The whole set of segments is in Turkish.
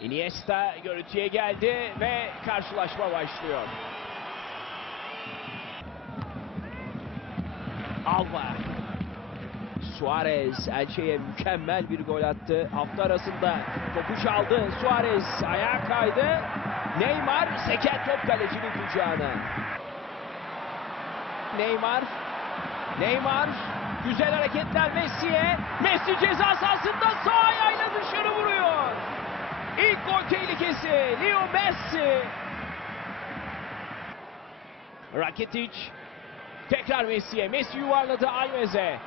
Iniesta görüntüye geldi ve karşılaşma başlıyor. Alba. Suarez Elche'ye mükemmel bir gol attı. Hafta arasında topu çaldı. Suarez ayağa kaydı. Neymar seken top kalecinin kucağına. Neymar. Neymar. Güzel hareketler Messi'ye. Messi ceza sahasında sağ ayağıyla dışarı vuruyor. Gol tehlikesi. Leo Messi. Rakitic. Tekrar Messi'ye. Messi yuvarladı Alves'e.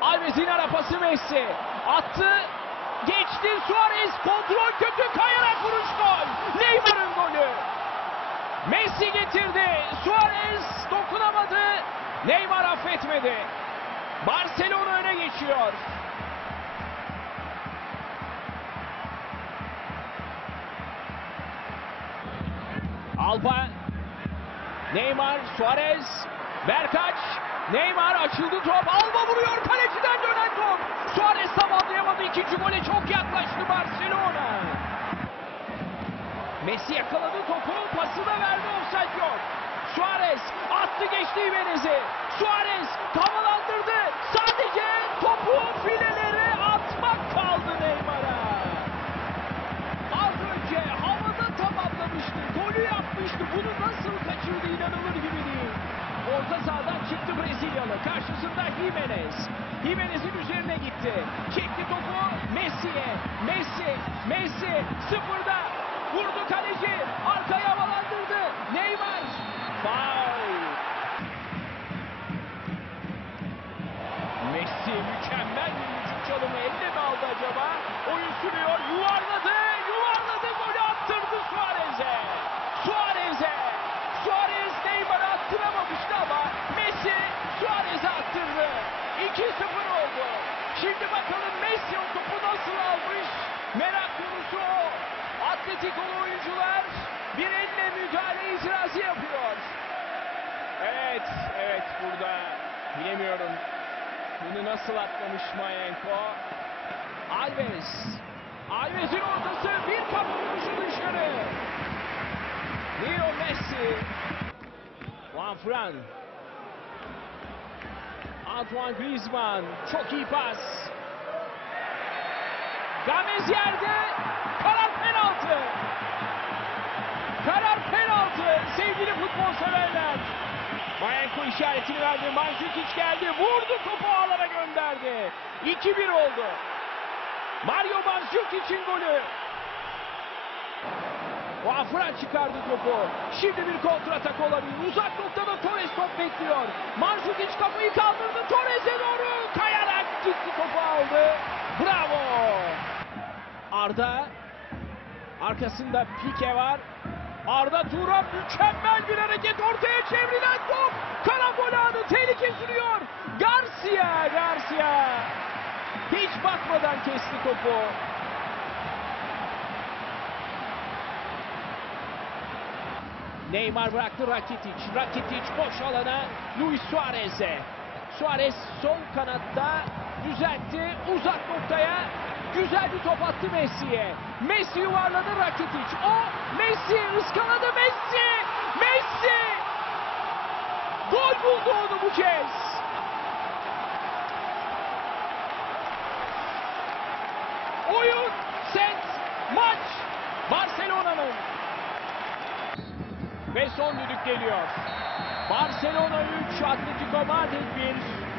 Alves'in ara pası Messi. Attı. Geçti Suarez. Kontrol kötü. Kayarak vuruş gol. Neymar'ın golü. Messi getirdi. Suarez dokunamadı. Neymar affetmedi. Barcelona öne geçiyor. Alba. Neymar, Suarez, Berkaç, Neymar açıldı top. Alba vuruyor kaleciden dönen top. Suarez tamamlayamadı. İkinci gole çok yaklaştı Barcelona. Messi yakaladı topu. Pası da verdi. Offside yok. Suarez attı geçti Ibenez'i. Suarez havalandırdı. Sadece Yapmıştı. Bunu nasıl kaçırdı inanılır gibi değil. Orta sahadan çıktı Brezilyalı. Karşısında Jimenez. Jimenez'in üzerine gitti. Çekti topu Messi'ye. Messi. Messi sıfırda. Vurdu kaleci. Arkaya havalandırdı. Neymar. Foul. Messi mükemmel bir çalımı. Elle mi aldı acaba? Oyun sürüyor. Yuvarladı. Yuvarladı. Golü attırdı Suarez'e. Suarez'e. Suarez Neymar'a attıramamıştı ama Messi Suarez'e attırdı. 2-0 oldu. Şimdi bakalım Messi o topu nasıl almış? Merak konusu o. Atletikolu oyuncular bir elle müdahale itirazı yapıyor. Evet, evet burada bilemiyorum. Bunu nasıl atlamış Mayenko? Alves. Alves'in ortası bir kafa vuruşu dışarı. Leo Messi. Juan Fran. Antoine Griezmann. Çok iyi pas. Gamez yerde. Karar penaltı. Karar penaltı sevgili futbol severler. Mayenko işaretini verdi. Mandzukic geldi. Vurdu topu ağlara gönderdi. 2-1 oldu. Mario Mandzukic'in golü. Afran çıkardı topu. Şimdi bir kontratak olabilir. Uzak noktada Torres top bekliyor. Mandzukic kafayı kaldırdı. Torres'e doğru kayarak gitti topu aldı. Bravo. Arda. Arkasında Pique var. Arda Turan mükemmel bir hareket ortaya çevrilen top. Karambol anı tehlike sürüyor. Garcia, Garcia. Hiç bakmadan kesti topu. Neymar bıraktı Rakitic. Rakitic boş alana Luis Suarez'e. Suarez sol kanatta düzeltti uzak noktaya. Güzel bir top attı Messi'ye. Messi yuvarladı Rakitic. O Messi ıskaladı Messi. Messi. Gol buldu onu bu kez. Oyun, set, maç Barcelona'nın. Ve son düdük geliyor. Barcelona 3, Atletico Madrid 1.